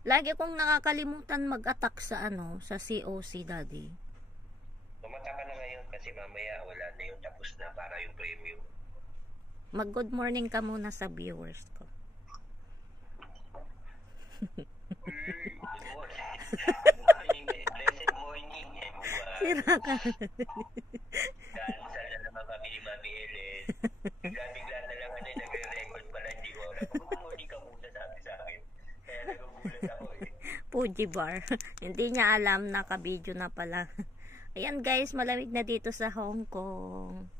Lagi kong nakakalimutan mag-attack sa sa COC, Daddy. Tumata ka na ngayon kasi mamaya wala na yung tapos na para yung premium. Mag-good morning ka muna sa viewers ko. Good morning. Good morning. Blessed morning. Sira ka. Kansal na naman kami ni Mami Ellen. Bigla-bigla na lang nagre-record pala. Hindi ko alam. Good morning ka muna sabi sa akin. Kaya nagugulat ako eh. Fuji bar. Hindi niya alam, naka-video na pala. Ayan guys, malamig na dito sa Hong Kong.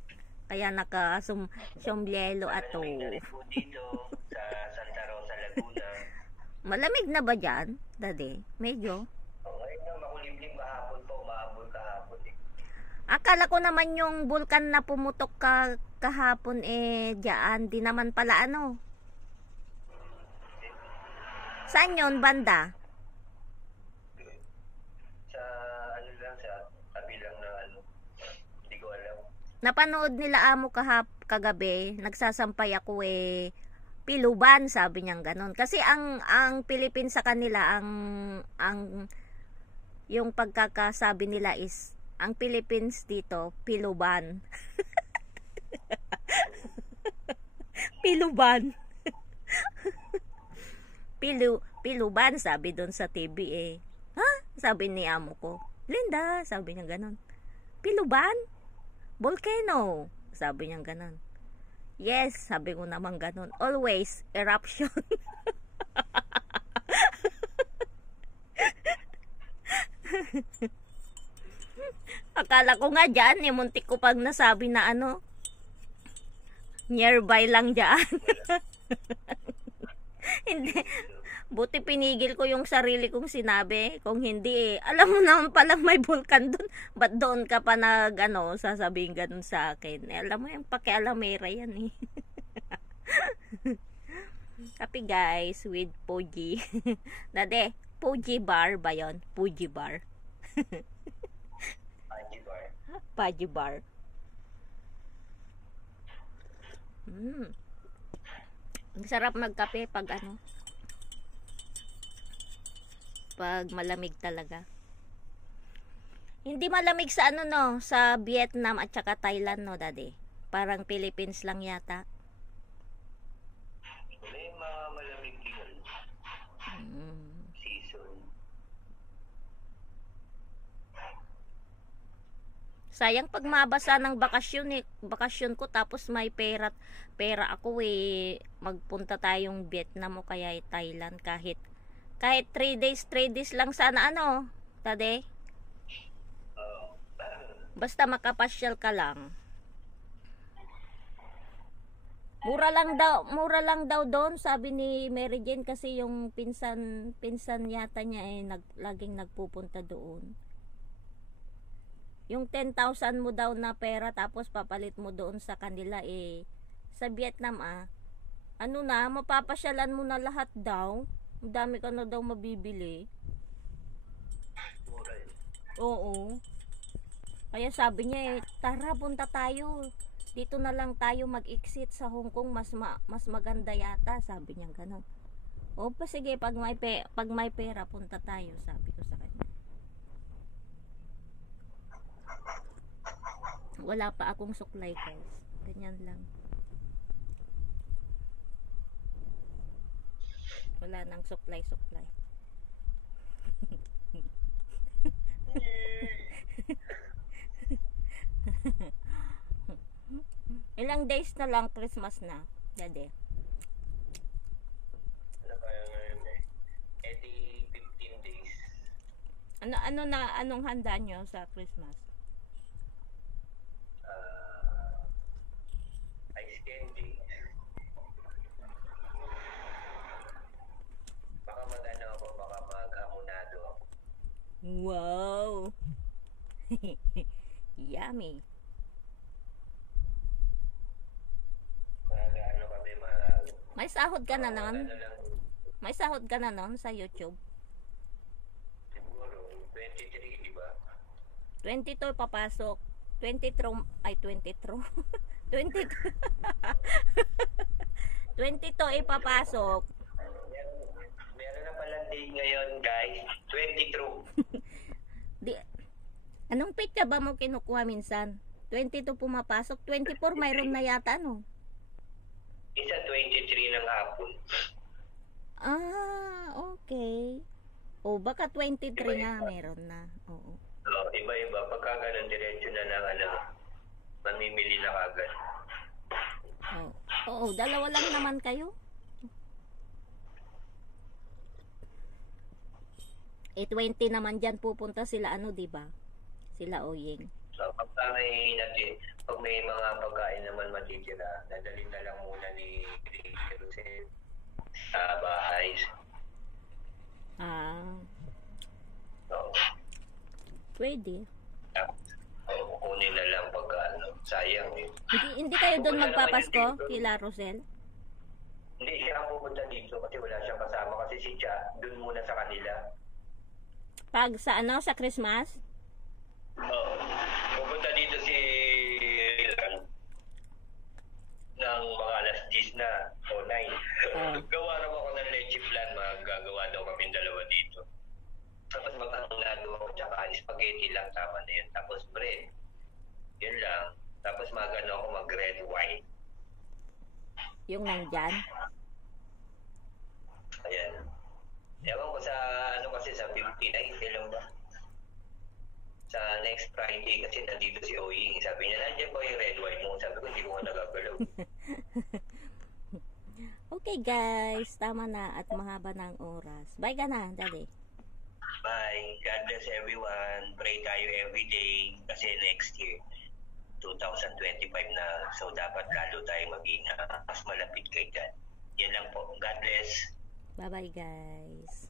Kaya naka-sombrero ato. Malamig na rin po dito sa Santa Rosa, Laguna. Malamig na ba dyan, Daddy? Medyo. Okay na, makulimlim kahapon po. Mahabol kahapon eh. Akala ko naman yung bulkan na pumutok kahapon diyan. Di naman pala Saan yun, banda? Sa ano lang, sa tabi lang ng hindi ko alam. Napanood nila amo kagabi, nagsasampay ako Piluban, sabi niyang ganon. Kasi ang Philippines sa kanila, ang yung pagkakasabi nila is, ang Philippines dito, Piluban. Piluban. Piluban, sabi doon sa TV Ha? Sabi ni amo ko. Linda, sabi niya ganon. Piluban? Volcano. Sabi niya ganon. Yes, sabi ko naman ganon. Always eruption. Akala ko nga dyan, muntik ko pag nasabi na nearby lang dyan. Hindi. Buti pinigil ko yung sarili kong sinabi. Kung hindi alam mo naman palang may vulkan doon. Ba't doon ka pa sasabihin ganun sa akin? Alam mo yung pakialamera yan Happy guys with Fuji. Dade, Fuji bar ba yun? Fuji bar. Fuji bar. Fuji bar. Ang sarap magkape pag pag malamig talaga. Hindi malamig sa sa Vietnam at saka Thailand Daddy. Parang Philippines lang yata. May mga malamig din season. Sayang pag mabasa ng bakasyon ko tapos may pera ako magpunta tayong Vietnam o kaya Thailand kahit 3 days lang sana Tade? Basta makapasyal ka lang. Mura lang daw doon, sabi ni Mary Jane, kasi yung pinsan yata niya laging nagpupunta doon. Yung 10,000 mo daw na pera tapos papalit mo doon sa kanila sa Vietnam mapapasyalan mo na lahat daw. Ang dami ka na daw mabibili. Oo. Kaya sabi niya tara punta tayo. Dito na lang tayo mag-exit sa Hong Kong, mas maganda yata, sabi niya gano'n. O pa sige, pag may pera punta tayo, sabi ko sa kanya. Wala pa akong suklay guys. Ganyan lang. Wala nang suklay. Ilang days na lang Christmas na, Daddy? Ano kaya ngayon di 15 days. Anong handa nyo sa Christmas? Ice candy. Baka ako, baka mag-hamonado ako. Wow! Yummy! May sahod ka na nun? May sahod ka na nun sa YouTube? Siguro 23, di ba? 22 papasok. 23 22 22 ipapasok. Meron na pala date ngayon, guys. 20 true. Di, anong pizza ba mo kinukuha minsan? 22 pumapasok, 24 mayroon na yata, no? Isa 23 ng hapon. Ah, okay. O, baka 23 na, meron na. Oo. So, iba-iba. Pagka ganun, diretso na lang, mamimili na kagad. Oo, dalawa lang naman kayo. Eh, 20 naman dyan pupunta sila, di ba? Sila Oyeng. So, pag may mga pagkain naman matitira, dadalhin na lang muna ni Rosel sa bahay. So, pwede. Kunin na lang pag sayang eh. Hindi kayo doon magpapasko, kila Rosel? Hindi siya pupunta dito kasi wala siyang kasama kasi si Cha doon muna sa kanila. Pag sa sa Christmas? Oo. Pupunta dito si ng mga alas 10 na o 9. Gawa raw ako ng leche plan, magagawa daw kami dalawa dito. Tapos mag-anglado ako tsaka spaghetti lang, tama na yun. Tapos bread. Yun lang. Tapos ako mag-red wine. Yung nandyan? Ayan. Ewan ko sa kasi sa 59, ilang ba? Sa next Friday kasi nandito si Oying. Sabi niya, nandiyan ba yung red wine mo? Sabi ko, hindi ko nagagalaw. Okay guys, tama na at mahaba na ang oras. Bye ka na, dali. Bye. God bless everyone. Pray tayo every day kasi next year 2025 na. So dapat lalo tayo maging mas malapit kay God. Yan lang po. God bless. Bye bye guys.